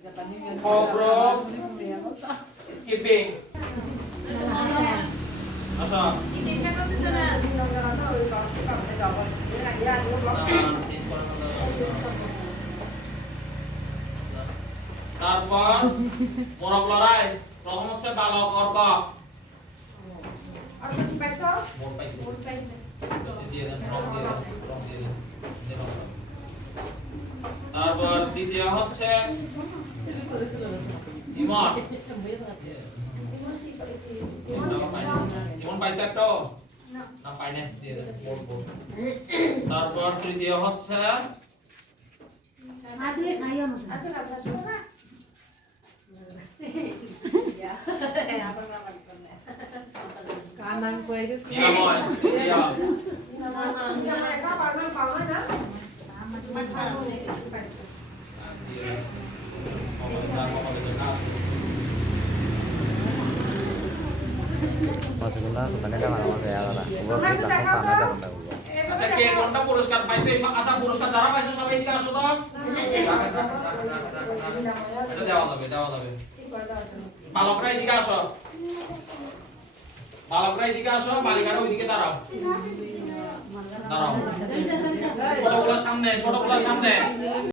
Cobra skipping. Asha. তারপর মোরগ লড়াই প্রথম হচ্ছে বালক অর্ক আর কি পাইছো? মোট পাইছে মোট পাইছে। দিয়ে দেন রং দিয়ে দেন তারপর দ্বিতীয় হচ্ছে ইমন ইমন পাইছে একটা না পাই না দিয়ে দেন মোট মোট তারপর তৃতীয় হচ্ছে আজকে খাইও না আচ্ছা আচ্ছা শোনো না কানান কয়ে গেছে নিরাময় ইয়া Masuklah sebenarnya kan lama ya lah. Gua kita kok tanah dah kena gua. আচ্ছা কে কোনটা পুরস্কার পাইছে আচ্ছা পুরস্কার যারা পাইছে সবাই এদিকে আসো তো এটা দেওয়া যাবে বালকরা এদিকে আসো বালিকারা ওইদিকে দাঁড়াও ছোটগুলো সামনে